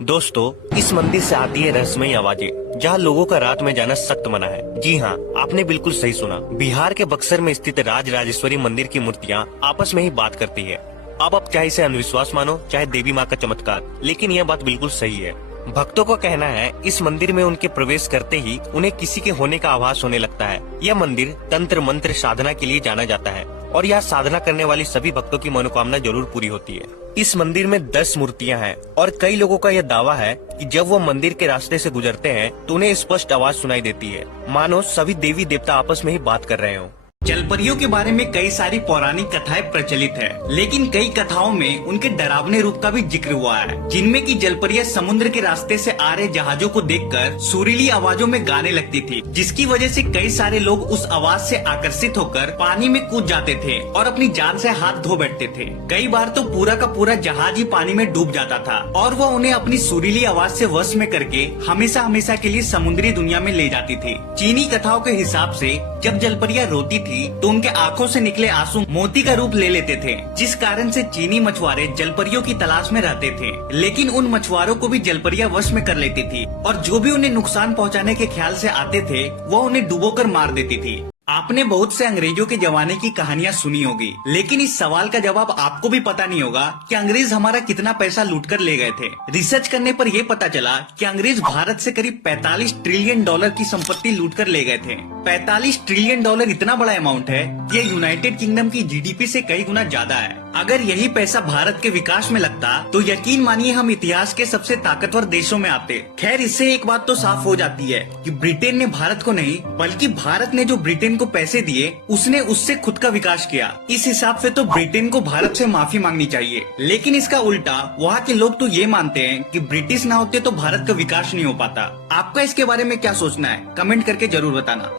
दोस्तों, इस मंदिर से आती है रहस्यमयी आवाजें, जहां लोगों का रात में जाना सख्त मना है। जी हाँ, आपने बिल्कुल सही सुना। बिहार के बक्सर में स्थित राज राजेश्वरी मंदिर की मूर्तियां आपस में ही बात करती है। अब चाहे इसे अंधविश्वास मानो, चाहे देवी माँ का चमत्कार, लेकिन यह बात बिल्कुल सही है। भक्तों का कहना है, इस मंदिर में उनके प्रवेश करते ही उन्हें किसी के होने का आभास होने लगता है। यह मंदिर तंत्र मंत्र साधना के लिए जाना जाता है और यह साधना करने वाली सभी भक्तों की मनोकामना जरूर पूरी होती है। इस मंदिर में 10 मूर्तियां हैं और कई लोगों का यह दावा है कि जब वो मंदिर के रास्ते से गुजरते हैं तो उन्हें स्पष्ट आवाज सुनाई देती है, मानो सभी देवी देवता आपस में ही बात कर रहे हों। जलपरियों के बारे में कई सारी पौराणिक कथाएं प्रचलित है, लेकिन कई कथाओं में उनके डरावने रूप का भी जिक्र हुआ है, जिनमें की जलपरियां समुद्र के रास्ते से आ रहे जहाजों को देखकर सुरीली आवाजों में गाने लगती थी, जिसकी वजह से कई सारे लोग उस आवाज से आकर्षित होकर पानी में कूद जाते थे और अपनी जान से हाथ धो बैठते थे। कई बार तो पूरा का पूरा जहाज ही पानी में डूब जाता था और वह उन्हें अपनी सुरीली आवाज से वश में करके हमेशा हमेशा के लिए समुद्री दुनिया में ले जाती थी। चीनी कथाओं के हिसाब से जब जलपरियां रोती थी तो उनके आंखों से निकले आंसू मोती का रूप ले लेते थे, जिस कारण से चीनी मछुआरे जलपरियों की तलाश में रहते थे। लेकिन उन मछुआरों को भी जलपरियां वश में कर लेती थी और जो भी उन्हें नुकसान पहुंचाने के ख्याल से आते थे वो उन्हें डुबोकर मार देती थी। आपने बहुत से अंग्रेजों के जमाने की कहानियां सुनी होगी, लेकिन इस सवाल का जवाब आपको भी पता नहीं होगा कि अंग्रेज हमारा कितना पैसा लूटकर ले गए थे। रिसर्च करने पर यह पता चला कि अंग्रेज भारत से करीब 45 ट्रिलियन डॉलर की संपत्ति लूटकर ले गए थे। 45 ट्रिलियन डॉलर इतना बड़ा अमाउंट है कि यह यूनाइटेड किंगडम की जीडीपी से कई गुना ज्यादा है। अगर यही पैसा भारत के विकास में लगता तो यकीन मानिए हम इतिहास के सबसे ताकतवर देशों में आते। खैर, इससे एक बात तो साफ हो जाती है कि ब्रिटेन ने भारत को नहीं बल्कि भारत ने जो ब्रिटेन को पैसे दिए उसने उससे खुद का विकास किया। इस हिसाब से तो ब्रिटेन को भारत से माफी मांगनी चाहिए। लेकिन इसका उल्टा वहाँ के लोग तो ये मानते हैं कि ब्रिटिश ना होते तो भारत का विकास नहीं हो पाता। आपका इसके बारे में क्या सोचना है, कमेंट करके जरूर बताना।